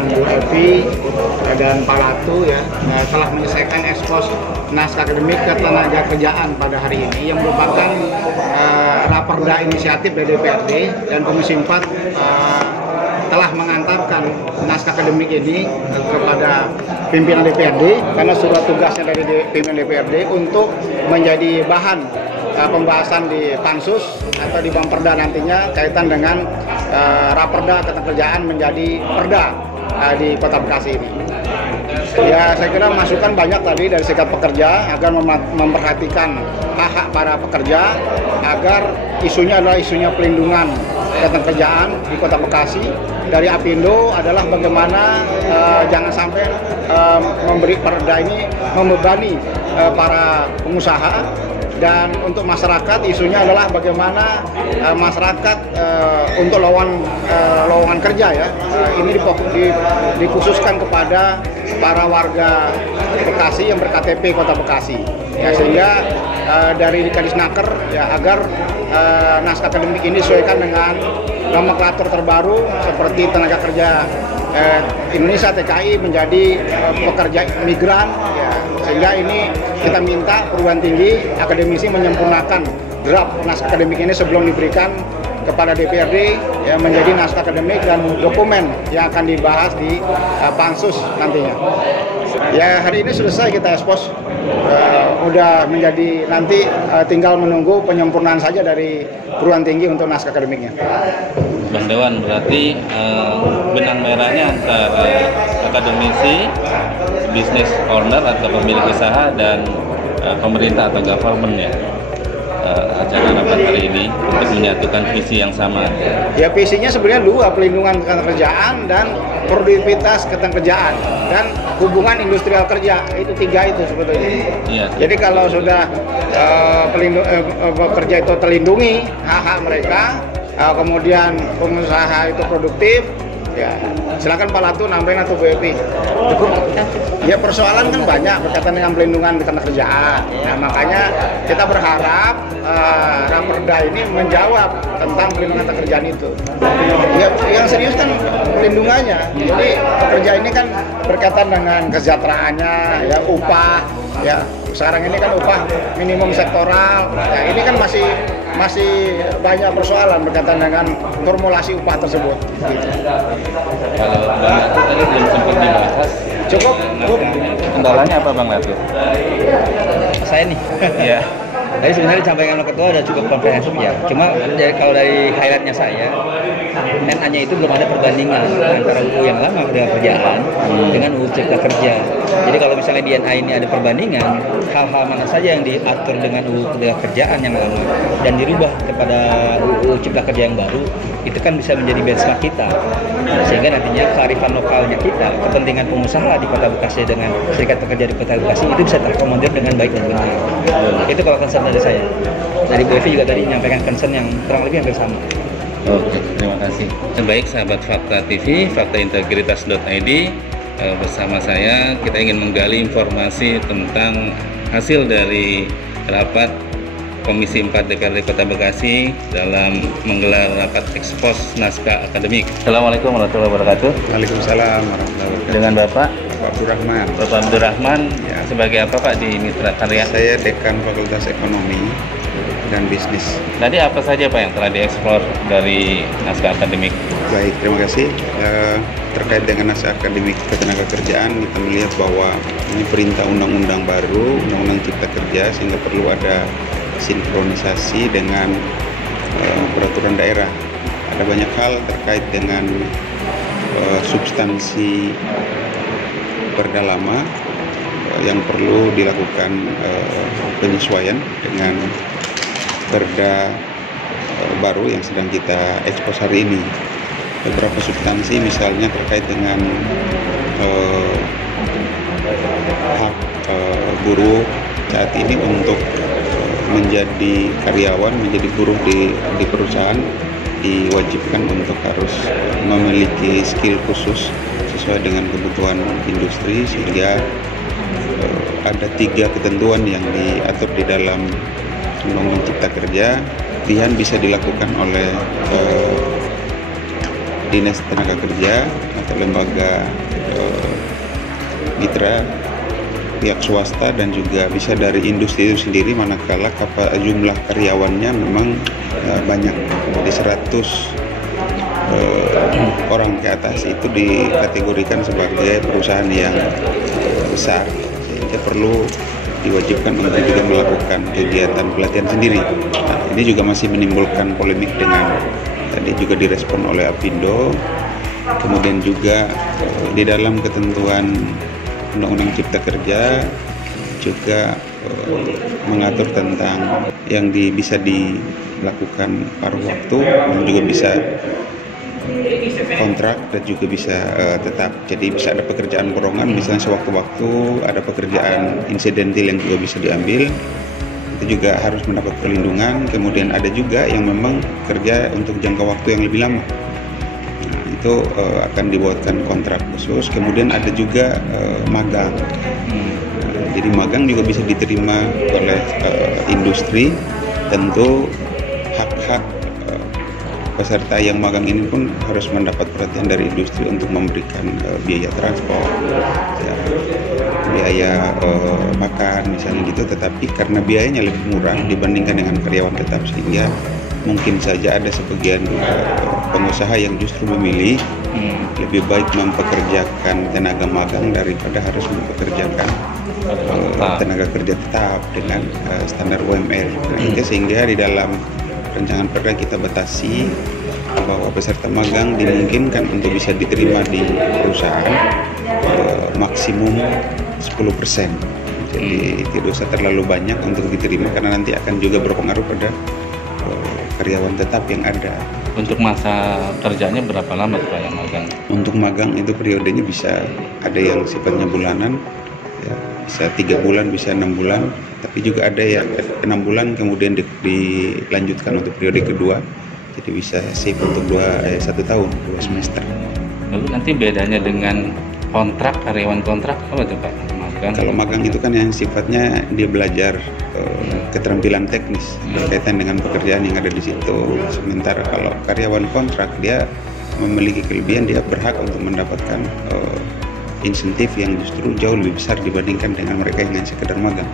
dengan Bu Evi dan Pak Latu ya telah menyelesaikan ekspos naskah akademik ketenaga kerjaan pada hari ini yang merupakan raperda inisiatif dari DPRD, dan Komisi 4 telah mengantarkan naskah akademik ini kepada pimpinan DPRD karena surat tugasnya dari pimpinan DPRD untuk menjadi bahan pembahasan di pansus atau di Bamperda nantinya kaitan dengan raperda ketenagakerjaan menjadi perda di Kota Bekasi ini. Ya, saya kira masukan banyak tadi dari serikat pekerja agar memperhatikan hak-hak para pekerja agar isunya adalah isunya pelindungan ketenagakerjaan di Kota Bekasi. Dari Apindo adalah bagaimana jangan sampai memberi perda ini membebani para pengusaha, dan untuk masyarakat isunya adalah bagaimana masyarakat untuk lowongan kerja ya ini dikhususkan kepada para warga Bekasi yang berKTP Kota Bekasi ya, sehingga dari Kadisnaker ya agar naskah akademik ini disesuaikan dengan nomenklatur terbaru seperti tenaga kerja Indonesia TKI menjadi pekerja migran ya, sehingga ini kita minta perguruan tinggi akademisi menyempurnakan draft naskah akademik ini sebelum diberikan kepada DPRD ya, menjadi naskah akademik dan dokumen yang akan dibahas di pansus nantinya. Ya, hari ini selesai kita ekspos, udah menjadi nanti tinggal menunggu penyempurnaan saja dari perguruan tinggi untuk naskah akademiknya. Bang Dewan, berarti benang merahnya antara akademisi, business owner atau pemilik usaha, dan pemerintah atau government ya, acara rapat hari ini untuk menyatukan visi yang sama. Ya, visinya sebenarnya dua, pelindungan ketenagakerjaan dan produktivitas ketenagakerjaan dan hubungan industrial kerja, itu tiga itu sebetulnya. Iya. Jadi kalau sudah pekerja itu terlindungi hak-hak mereka, kemudian pengusaha itu produktif, ya silakan Pak Latu nambahin atau Bu Evi. Ya, persoalan kan banyak berkaitan dengan pelindungan ketenagakerjaan. Nah, makanya kita berharap raperda ini menjawab tentang pelindungan ketenagakerjaan itu. Ya, yang serius kan pelindungannya. Jadi pekerja ini kan berkaitan dengan kesejahteraannya, ya upah, ya sekarang ini kan upah minimum sektoral. Ya, ini kan masih banyak persoalan berkaitan dengan formulasi upah tersebut. Gitu. Kalau Bang Latu tadi belum sempat dibahas. Cukup. Kendalanya apa Bang Latu? Saya nih. Iya. Tadi sebenarnya disampaikan oleh ketua udah cukup komprehensif ya. Cuma kalau dari highlightnya saya, NA-nya itu belum ada perbandingan antara UU yang lama ketenagakerjaan dengan UU Cipta Kerja. Jadi kalau misalnya di NA ini ada perbandingan, hal-hal mana saja yang diatur dengan UU Ketenagakerjaan yang lama dan dirubah kepada UU Cipta Kerja yang baru, itu kan bisa menjadi benchmark kita. Sehingga nantinya kearifan lokalnya kita, kepentingan pengusaha di Kota Bekasi dengan serikat pekerja di Kota Bekasi itu bisa terakomodir dengan baik dan benar. Itu kalau concern dari saya. Dari Bu Evi juga tadi menyampaikan concern yang kurang lebih hampir sama. Oke, terima kasih. Baik sahabat Fakta TV, faktaintegritas.id, bersama saya kita ingin menggali informasi tentang hasil dari rapat Komisi 4 DPRD Kota Bekasi dalam menggelar rapat ekspos naskah akademik. Assalamualaikum warahmatullahi wabarakatuh. Waalaikumsalam warahmatullahi wabarakatuh. Dengan Bapak Abdurrahman. Bapak Abdurrahman Ya. Sebagai apa Pak di Mitra Karya? Saya Dekan Fakultas Ekonomi dan Bisnis. Tadi apa saja Pak yang telah dieksplor dari naskah akademik? Baik, terima kasih. Terkait dengan naskah akademik ketenagakerjaan, kita melihat bahwa ini perintah undang-undang baru, undang-undang Cipta Kerja, sehingga perlu ada sinkronisasi dengan peraturan daerah. Ada banyak hal terkait dengan substansi perda lama yang perlu dilakukan penyesuaian dengan perda baru yang sedang kita ekspos hari ini. Beberapa substansi misalnya terkait dengan hak buruh saat ini untuk menjadi karyawan, menjadi buruh di perusahaan diwajibkan untuk harus memiliki skill khusus sesuai dengan kebutuhan industri, sehingga ada 3 ketentuan yang diatur di dalam Undang-Undang Cipta Kerja. Pilihan bisa dilakukan oleh dinas tenaga kerja atau lembaga mitra pihak swasta dan juga bisa dari industri itu sendiri manakala jumlah karyawannya memang banyak. Jadi 100 orang ke atas itu dikategorikan sebagai perusahaan yang besar, sehingga perlu diwajibkan untuk juga melakukan kegiatan pelatihan sendiri. Nah, ini juga masih menimbulkan polemik dengan tadi juga direspon oleh Apindo. Kemudian juga di dalam ketentuan Undang-Undang Cipta Kerja juga mengatur tentang yang bisa dilakukan paruh waktu dan juga bisa kontrak dan juga bisa tetap. Jadi bisa ada pekerjaan borongan, misalnya sewaktu-waktu ada pekerjaan insidentil yang juga bisa diambil, itu juga harus mendapat perlindungan. Kemudian ada juga yang memang kerja untuk jangka waktu yang lebih lama. Itu akan dibuatkan kontrak khusus. Kemudian ada juga magang. Jadi magang juga bisa diterima oleh industri. Tentu hak-hak peserta yang magang ini pun harus mendapat perhatian dari industri untuk memberikan biaya transport, ya, biaya makan misalnya gitu. Tetapi karena biayanya lebih murah dibandingkan dengan karyawan tetap, sehingga mungkin saja ada sebagian pengusaha yang justru memilih lebih baik mempekerjakan tenaga magang daripada harus mempekerjakan tenaga kerja tetap dengan standar UMR. Nah, itu sehingga di dalam rancangan perda kita batasi bahwa peserta magang dimungkinkan untuk bisa diterima di perusahaan maksimum 10%. Jadi tidak usah terlalu banyak untuk diterima karena nanti akan juga berpengaruh pada karyawan tetap yang ada. Untuk masa kerjanya berapa lama Pak yang magang? Untuk magang itu periodenya bisa ada yang sifatnya bulanan, ya, bisa 3 bulan, bisa 6 bulan, tapi juga ada yang 6 bulan kemudian dilanjutkan untuk periode kedua, jadi bisa sip untuk 1 tahun, 2 semester. Lalu nanti bedanya dengan kontrak, karyawan kontrak apa tuh Pak? Kalau magang itu kan yang sifatnya dia belajar keterampilan teknis berkaitan dengan pekerjaan yang ada di situ. Sementara kalau karyawan kontrak dia memiliki kelebihan, dia berhak untuk mendapatkan insentif yang justru jauh lebih besar dibandingkan dengan mereka yang hanya sekedar magang.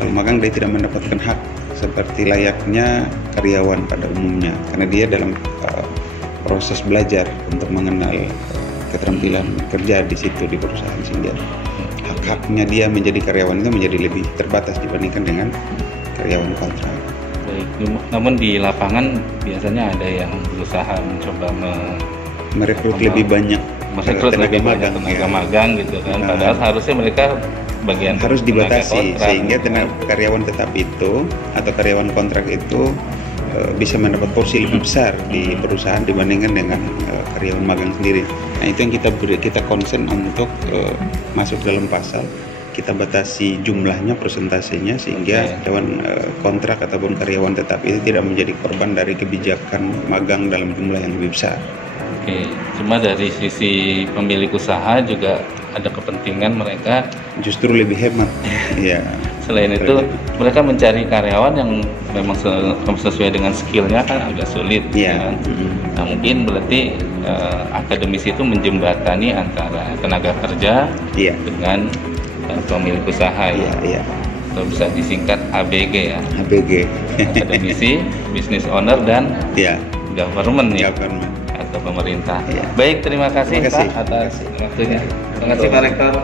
Kalau magang dia tidak mendapatkan hak seperti layaknya karyawan pada umumnya, karena dia dalam proses belajar untuk mengenal keterampilan kerja di situ di perusahaan, sehingga hak-haknya dia menjadi karyawan itu menjadi lebih terbatas dibandingkan dengan karyawan kontrak. Baik, namun di lapangan biasanya ada yang berusaha mencoba merekrut lebih banyak tenaga magang gitu kan. Padahal harusnya mereka bagian harus dibatasi sehingga karyawan tetap itu atau karyawan kontrak itu bisa mendapat porsi lebih besar di perusahaan dibandingkan dengan karyawan magang sendiri. Nah, itu yang kita concern untuk masuk dalam pasal. Kita batasi jumlahnya, persentasenya, sehingga karyawan kontrak ataupun karyawan tetap itu tidak menjadi korban dari kebijakan magang dalam jumlah yang lebih besar. Oke, cuma dari sisi pemilik usaha juga ada kepentingan mereka justru lebih hemat. Ya. Selain itu, mereka mencari karyawan yang memang sesuai dengan skillnya kan agak sulit. Yeah. Kan? Nah, mungkin berarti akademisi itu menjembatani antara tenaga kerja dengan pemilik usaha ya. Atau bisa disingkat ABG ya. ABG. Akademisi, business owner dan government ya. Atau pemerintah. Baik, terima kasih Pak atas waktunya. Terima kasih Pak Rektor.